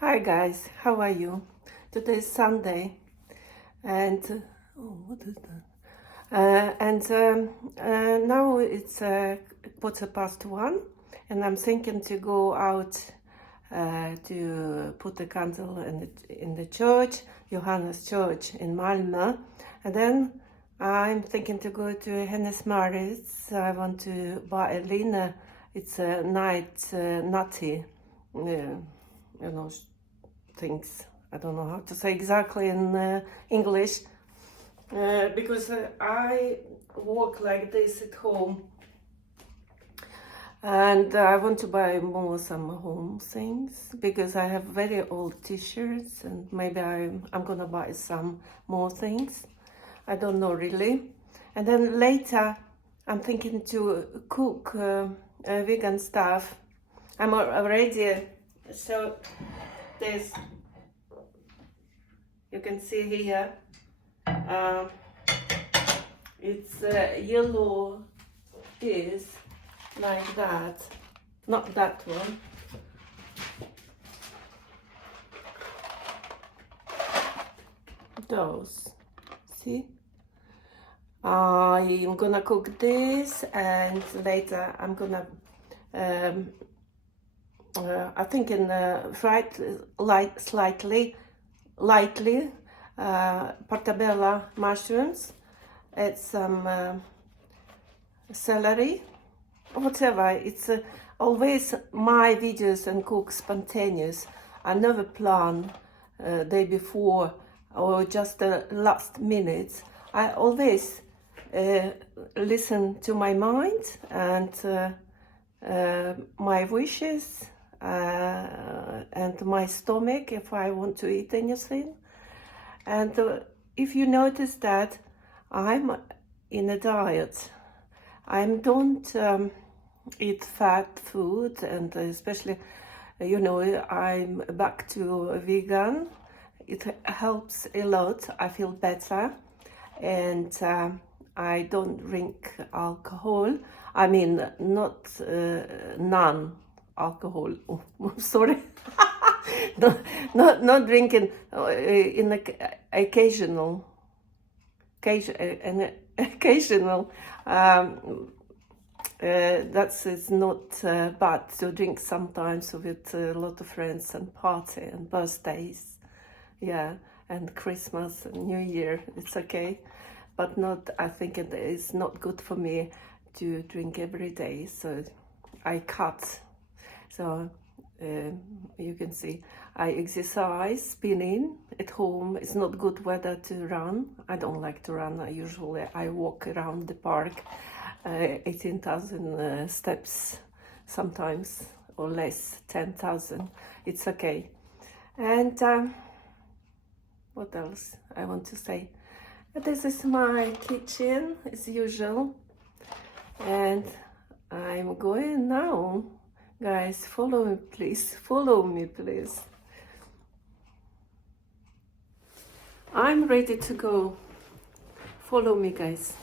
Hi guys, how are you? Today is Sunday, and what is that? Now it's 1:15, and I'm thinking to go out to put a candle in the church, Johannes Church in Malmö, and then I'm thinking to go to Hennes Mauritz. I want to buy a linen. It's a natty. Things. I don't know how to say exactly in English because I work like this at home, and I want to buy some home things because I have very old t-shirts, and maybe I'm gonna buy some more things. I don't know really. And then later I'm thinking to cook vegan stuff. I'm already so this, you can see here, it's yellow peas like that, not that one. Those, see? I'm gonna cook this, and later I'm gonna I think in fried lightly portobello mushrooms, add some celery, whatever. It's always my videos and cook spontaneous. I never plan day before or just the last minute. I always listen to my mind and my wishes and my stomach if I want to eat anything. And if you notice that I'm in a diet, I don't eat fat food, and especially, I'm back to vegan. It helps a lot. I feel better, and I don't drink alcohol. I mean, not non-alcohol. Oh, sorry. not drinking in occasional. That's it's not bad to drink sometimes with a lot of friends and party and birthdays, yeah, and Christmas and New Year. It's okay, but not. I think it is not good for me to drink every day, so I cut. So you can see I exercise, spinning at home. It's not good weather to run. I don't like to run. I walk around the park, 18,000 steps sometimes, or less, 10,000. It's okay. And what else I want to say? This is my kitchen as usual, and I'm going now. Guys, follow me, please. Follow me, please. I'm ready to go. Follow me, guys.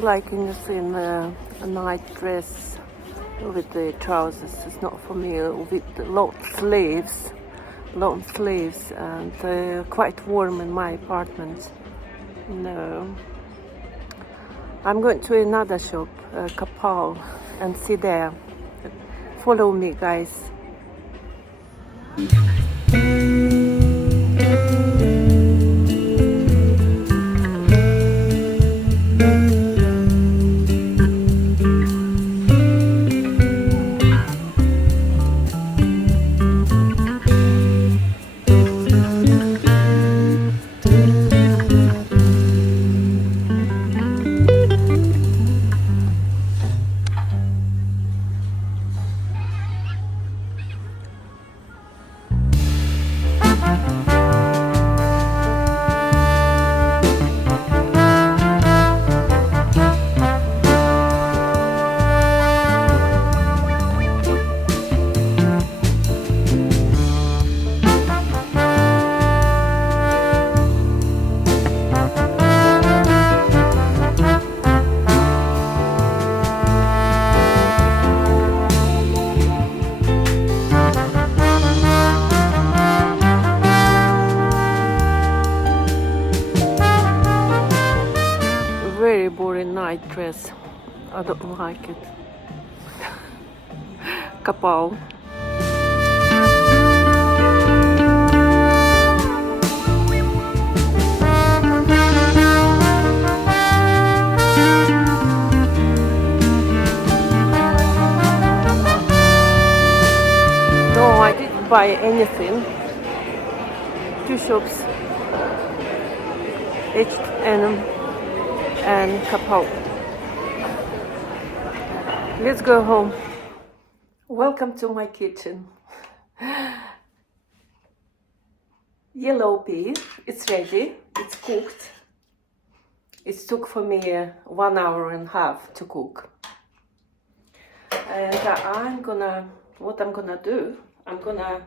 Like when you see a night dress with the trousers, it's not for me. With long sleeves, and quite warm in my apartment. No. I'm going to another shop, Kapal, and see there. Follow me, guys. Very boring night dress. I don't like it. Kapal. No, I didn't buy anything. 2 shops. H&M and Kapal. Let's go home. Welcome to my kitchen. Yellow pea, it's ready, it's cooked. It took for me 1 hour and a half to cook. And what I'm gonna do, I'm gonna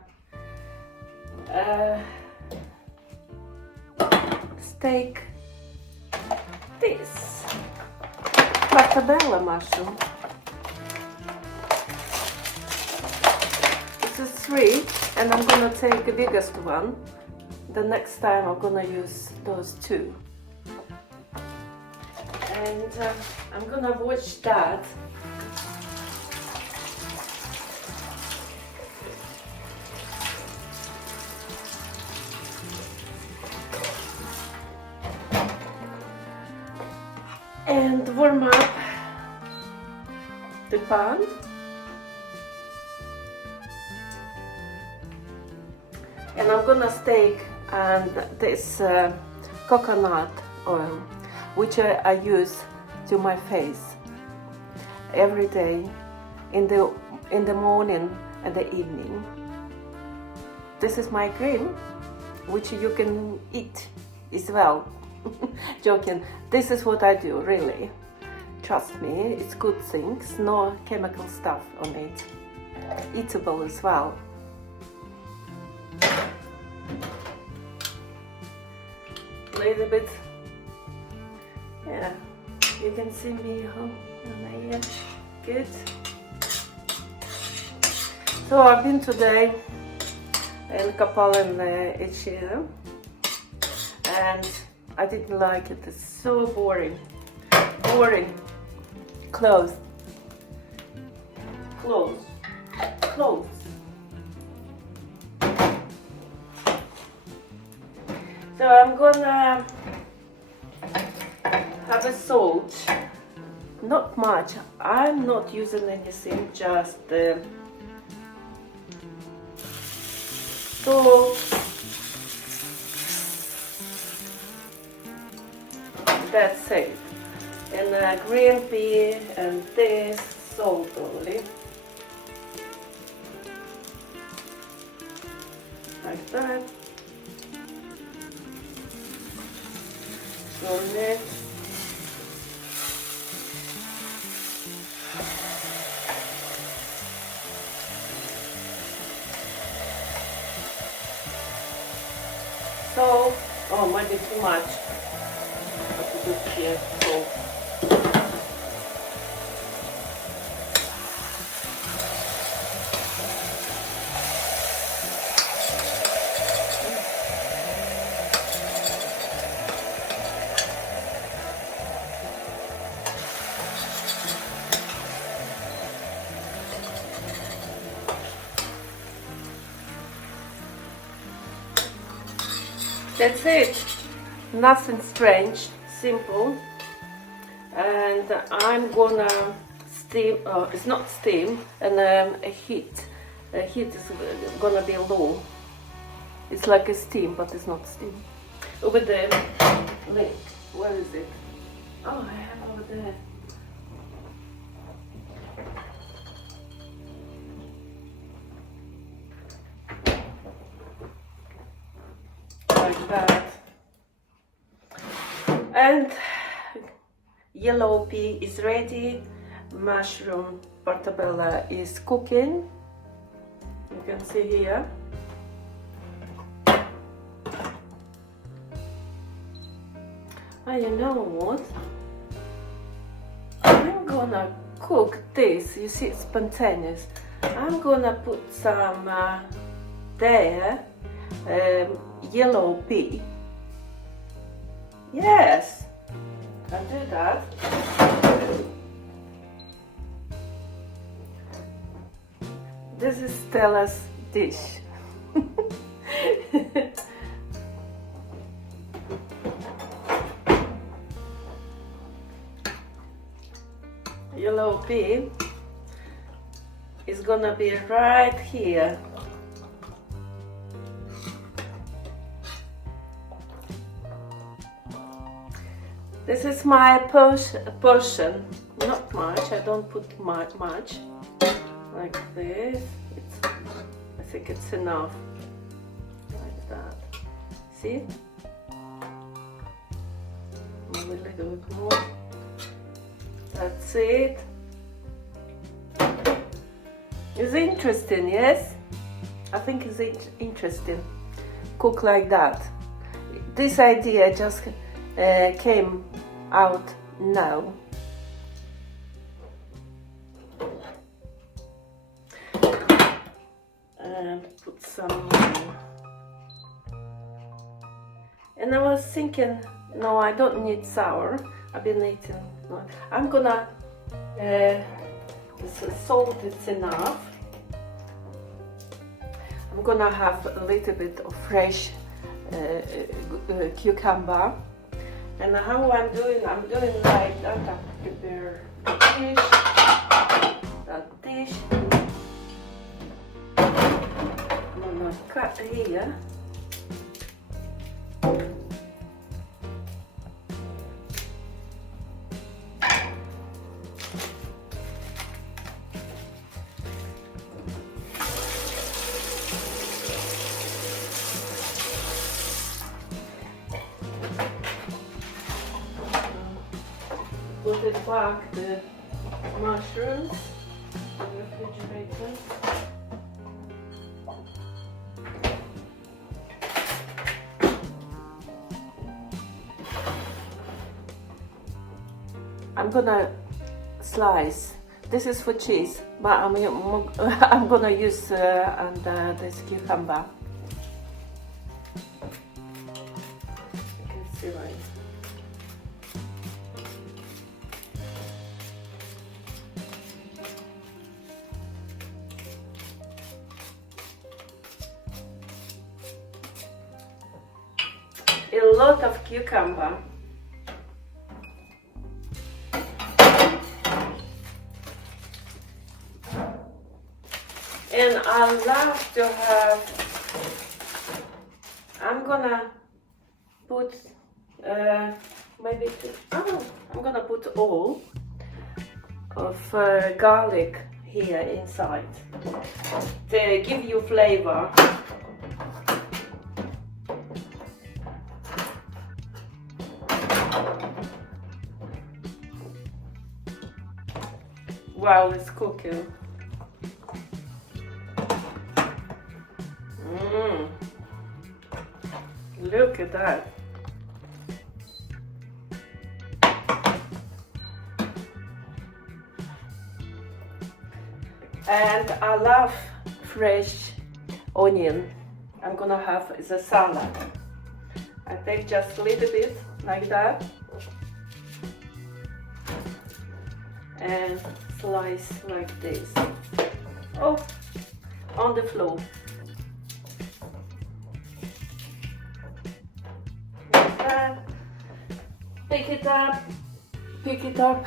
steak this portobello mushroom. This is 3, and I'm gonna take the biggest one. The next time I'm gonna use those 2. And I'm gonna watch that. And warm up the pan. And I'm gonna steak and this coconut oil, which I use to my face every day in the morning and the evening. This is my cream, which you can eat as well. Joking. This is what I do, really. Trust me, it's good things, no chemical stuff on it. Eatable as well. Little bit. Yeah, you can see me, huh? Yeah, good. So I've been today in Kapal and H&M, and I didn't like it. It's so boring. Boring. Clothes. So I'm gonna have a salt. Not much. I'm not using anything, just salt. That's it. And green pea and this salt only. Like that. So next. So, oh, might be too much. Have to do here. So. That's it. Nothing strange, simple. And I'm gonna steam, it's not steam, and heat. Heat is gonna be low. It's like a steam, but it's not steam. Over there, wait, where is it? Oh, I have over there. Like that. And yellow pea is ready. Mushroom portobello is cooking. You can see here. And you know what? I'm gonna cook this. You see, it's spontaneous. I'm gonna put some there, yellow pea. Yes, I'll do that. This is Stella's dish. Yellow pea is gonna be right here. This is my portion. Not much. I don't put much. Like this. I think it's enough. Like that. See? Maybe a little bit more. That's it. It's interesting, yes? I think it's interesting. Cook like that. This idea just came out now. And put some more. And I was thinking, no, I don't need sour. I've been eating. No. I'm gonna salt is enough. I'm gonna have a little bit of fresh cucumber. And how I'm doing like that. I prepare that dish. I'm gonna cut here. Put it back the mushrooms in the refrigerator. I'm gonna slice. This is for cheese, but I'm gonna use this cucumber. You can see right. A lot of cucumber. And I love to have, I'm gonna put maybe I'm gonna put all of garlic here inside to give you flavor. While it's cooking. Look at that. And I love fresh onion. I'm gonna have the salad. I take just a little bit like that and slice like this. Oh, on the floor. pick it up, pick it up.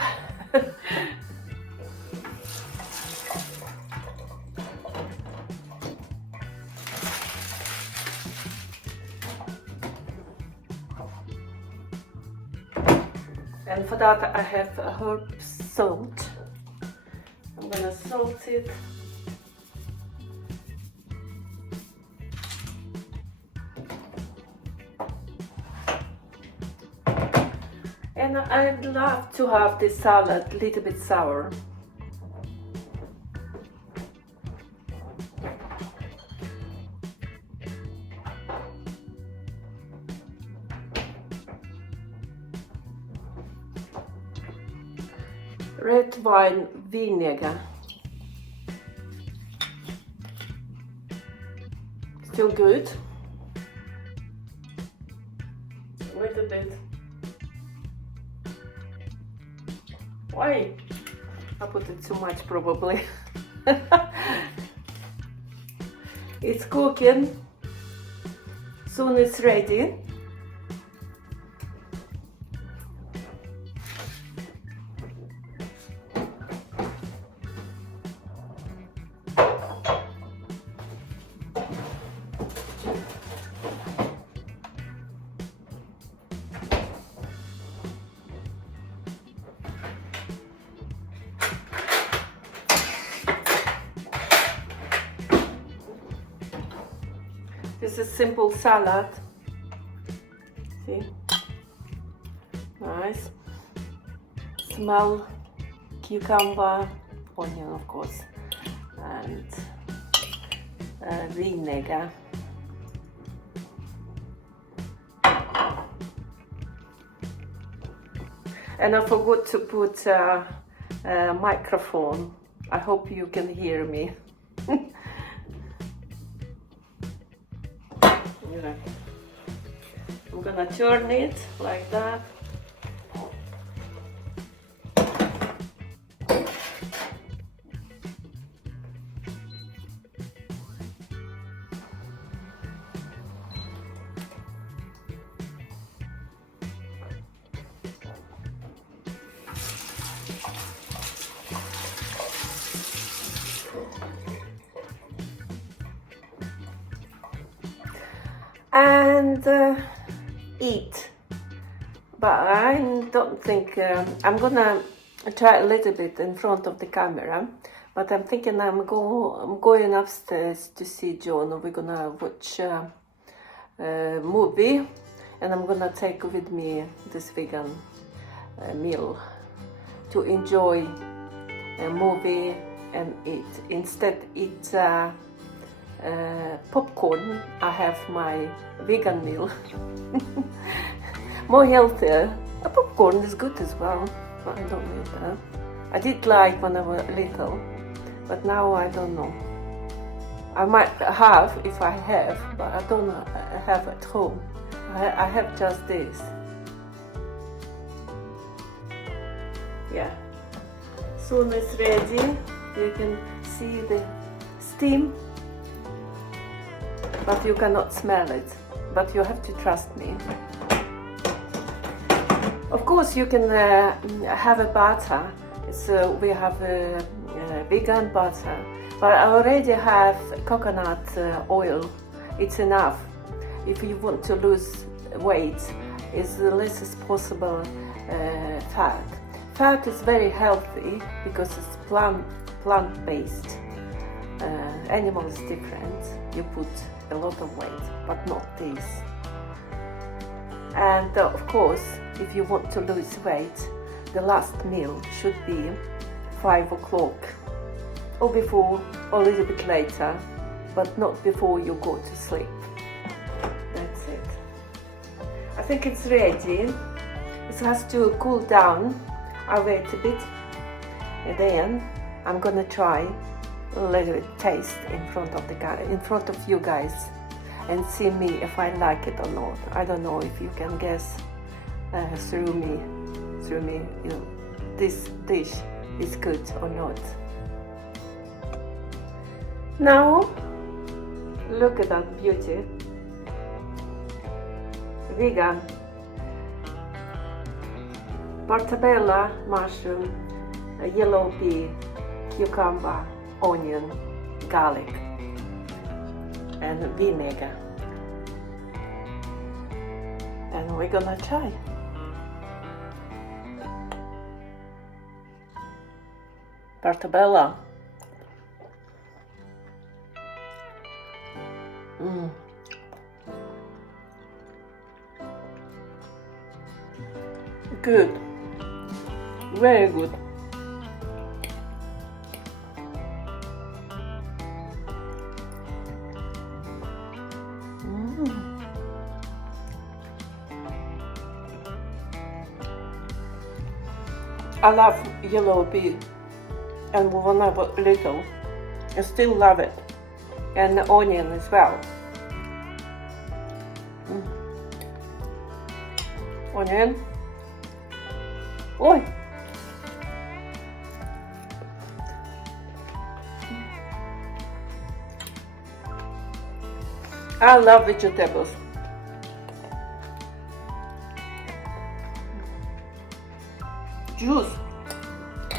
And for that I have herb salt. I'm gonna salt it. And I'd love to have this salad a little bit sour. Red wine vinegar. Still good. A little bit. Why? I put it too much probably. It's cooking. Soon it's ready. This is simple salad. See? Nice. Smell cucumber, onion of course, and vinegar. And I forgot to put a microphone. I hope you can hear me. I'm gonna turn it like that. And eat, but I don't think I'm gonna try a little bit in front of the camera, but I'm thinking I'm going upstairs to see John. We're gonna watch a movie, and I'm gonna take with me this vegan meal to enjoy a movie and eat. Instead eat popcorn. I have my vegan meal. More healthier. Popcorn is good as well, but I don't need that. I did like when I was little, but now I don't know. I might have if I have, but I don't have at home. I have just this. Yeah. Soon it's ready. You can see the steam, but you cannot smell it. But you have to trust me. Of course, you can have a butter. We have a vegan butter, but I already have coconut oil. It's enough. If you want to lose weight, it's the less as possible fat. Fat is very healthy because it's plant-based. Animal is different. You put a lot of weight, but not this. And of course, if you want to lose weight, the last meal should be 5 o'clock or before, or a little bit later, but not before you go to sleep. That's it. I think it's ready. It has to cool down. I'll wait a bit, and then I'm gonna try a little bit taste in front of you guys, and see me if I like it or not. I don't know if you can guess through me, you know, this dish is good or not. Now, look at that beauty. Vegan. portobello mushroom, yellow pea, cucumber, onion, garlic, and vinegar. And we're gonna try. Portobello. Good. Very good. I love yellow pea, and when I was little, I still love it, and the onion as well. Onion. Oi. I love vegetables. Juice,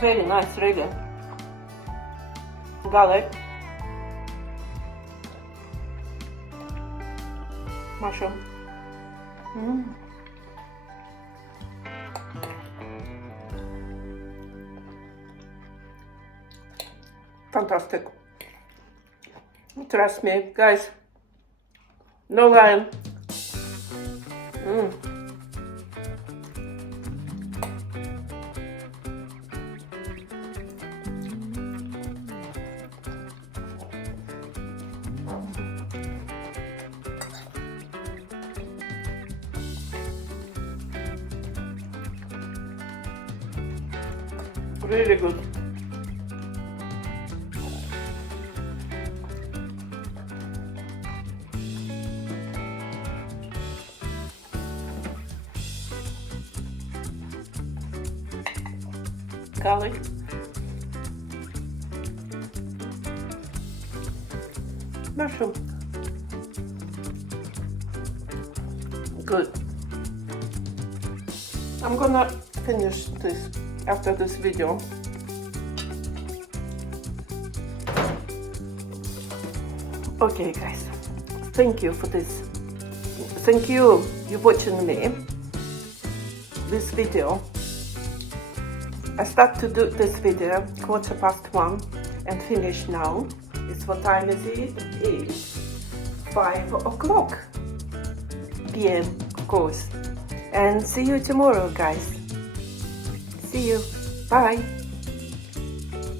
very nice, really. Garlic, mushroom. Fantastic. Trust me, guys. No lying. Really good. Garlic. Mushroom. Good. I'm gonna finish this after this video. Okay guys, thank you for this. Thank you watching me this video. I start to do this video 1:15 and finish now. It's what time is it? It's 5 o'clock p.m. of course. And see you tomorrow guys. See you. Bye.